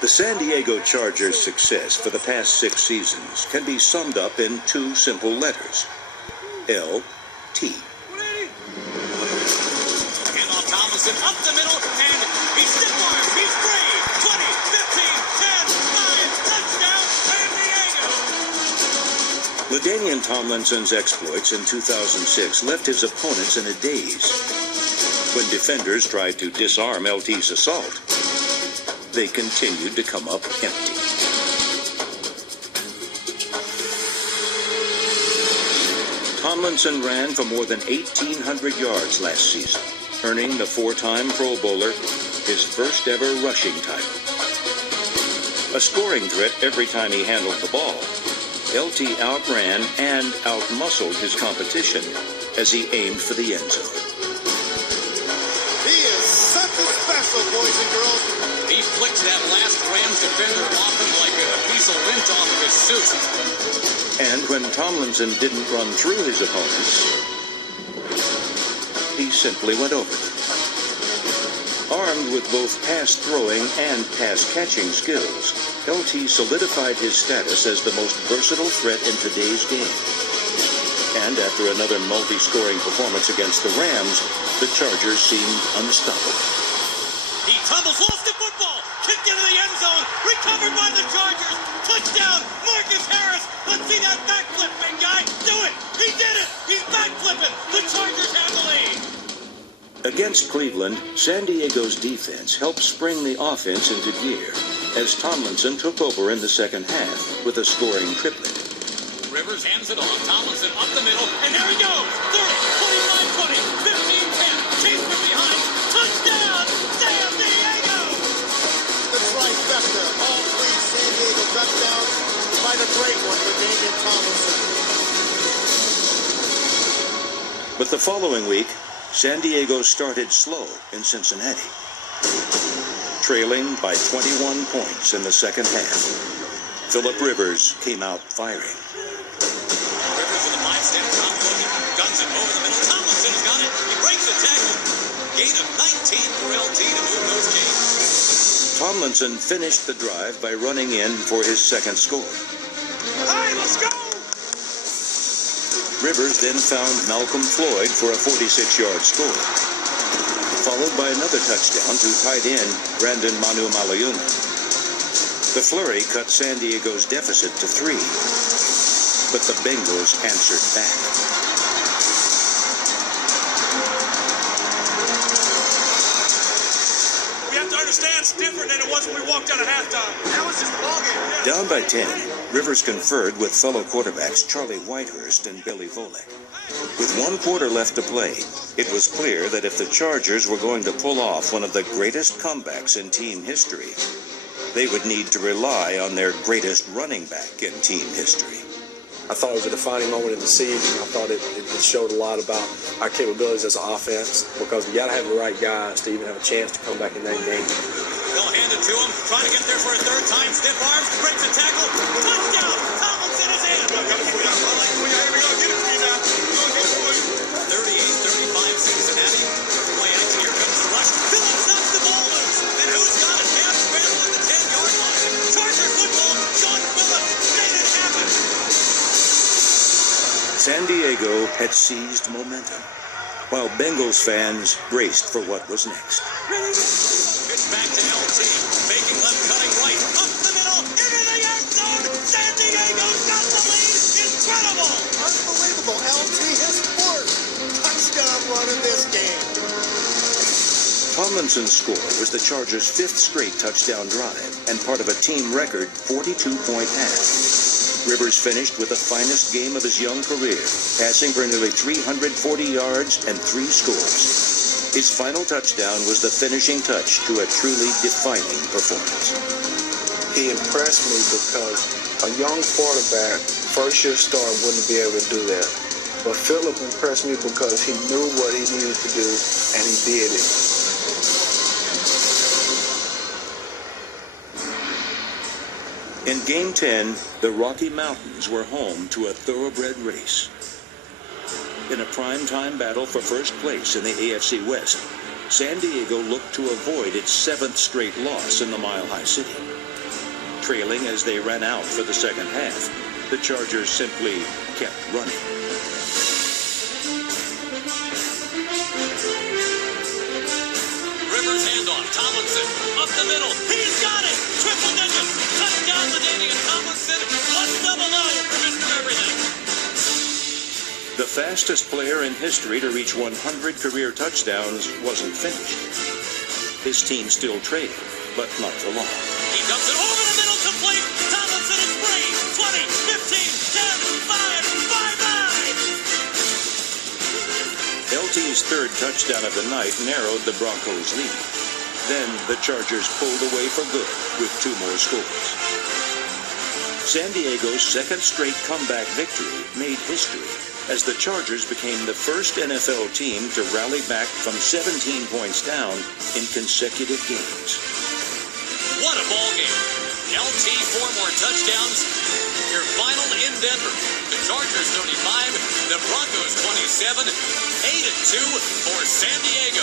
The San Diego Chargers' success for the past 6 seasons can be summed up in 2 simple letters. L-T. Handoff Tomlinson up the middle, and he's stiff armed, he's free. 20, 15, 10, 9, touchdown, San Diego. LaDainian Tomlinson's exploits in 2006 left his opponents in a daze. When defenders tried to disarm LT's assault, they continued to come up empty. Tomlinson ran for more than 1,800 yards last season, earning the 4-time Pro Bowler his first ever rushing title. A scoring threat every time he handled the ball, LT outran and outmuscled his competition as he aimed for the end zone. He is something special, boys and girls. He flicks that last Rams defender off him like a piece of lint off of his suit. And when Tomlinson didn't run through his opponents, he simply went over them. Armed with both pass-throwing and pass-catching skills, LT solidified his status as the most versatile threat in today's game. And after another multi-scoring performance against the Rams, the Chargers seemed unstoppable. He tumbles, lost the football, kicked into the end zone, recovered by the Chargers, touchdown, Marcus Harris. Let's see that backflip, big guy, do it, he did it, he's backflipping, the Chargers have the lead. Against Cleveland, San Diego's defense helped spring the offense into gear as Tomlinson took over in the second half with a scoring triplet. Rivers hands it off, Tomlinson up the middle, and there he goes, 30, 25, 20, 15, 10, chase from behind, touchdown, San Diego! The trifecta, all 3 San Diego touchdowns by the great one, LaDainian Tomlinson. But the following week, San Diego started slow in Cincinnati, trailing by 21 points in the second half. Philip Rivers came out firing. Rivers with a 5-step drop, guns it over the middle. Tomlinson has got it. He breaks the tackle. Gain of 19 for LT to move those chains. Tomlinson finished the drive by running in for his second score. Hey, let's go! Rivers then found Malcolm Floyd for a 46-yard score, followed by another touchdown to tight end Brandon Manu Malayuma. The flurry cut San Diego's deficit to 3, but the Bengals answered back. We have to understand it's different than it was when we walked out of halftime. That was just a ball game. Yeah. Down by 10, Rivers conferred with fellow quarterbacks Charlie Whitehurst and Billy Volek. With 1 quarter left to play, it was clear that if the Chargers were going to pull off one of the greatest comebacks in team history, they would need to rely on their greatest running back in team history. I thought it was a defining moment in the season. I thought it showed a lot about our capabilities as an offense because we got to have the right guys to even have a chance to come back in that game. They'll hand it to him, trying to get there for a 3rd time, stiff arms, breaks the tackle, touchdown, Tomlinson is in. Here we go, get it for you now. 38-35 Cincinnati. Play action, here comes the rush. Phillips knocks the ball loose. And who's got it? Half scramble at the 10-yard line. Charger football, Sean Phillips made it happen. San Diego had seized momentum, while Bengals fans braced for what was next. Pitch back to LT, making left, cutting right, up the middle, into the end zone. San Diego's got the lead. Incredible! Unbelievable. LT, his 4th touchdown run in this game. Tomlinson's score was the Chargers' 5th straight touchdown drive and part of a team record 42-point half. Rivers finished with the finest game of his young career, passing for nearly 340 yards and 3 scores. His final touchdown was the finishing touch to a truly defining performance. He impressed me because a young quarterback, first-year star, wouldn't be able to do that. But Philip impressed me because he knew what he needed to do, and he did it. In Game 10, the Rocky Mountains were home to a thoroughbred race. In a primetime battle for first place in the AFC West, San Diego looked to avoid its 7th straight loss in the Mile High City. Trailing as they ran out for the second half, the Chargers simply kept running. Rivers handoff. Tomlinson up the middle. He's got it. Triple digits. Touchdown, LaDainian Tomlinson. 100 for Mr. Everything. The fastest player in history to reach 100 career touchdowns wasn't finished. His team still trailed, but not for long. He dumps it over the middle, complete. Tomlinson is free. 20, 15, 10, 5, bye-bye. LT's third touchdown of the night narrowed the Broncos' lead. Then the Chargers pulled away for good with 2 more scores. San Diego's second straight comeback victory made history as the Chargers became the first NFL team to rally back from 17 points down in consecutive games. What a ball game. LT 4 more touchdowns. Your final in Denver. The Chargers 35, the Broncos 27, 8-2 for San Diego.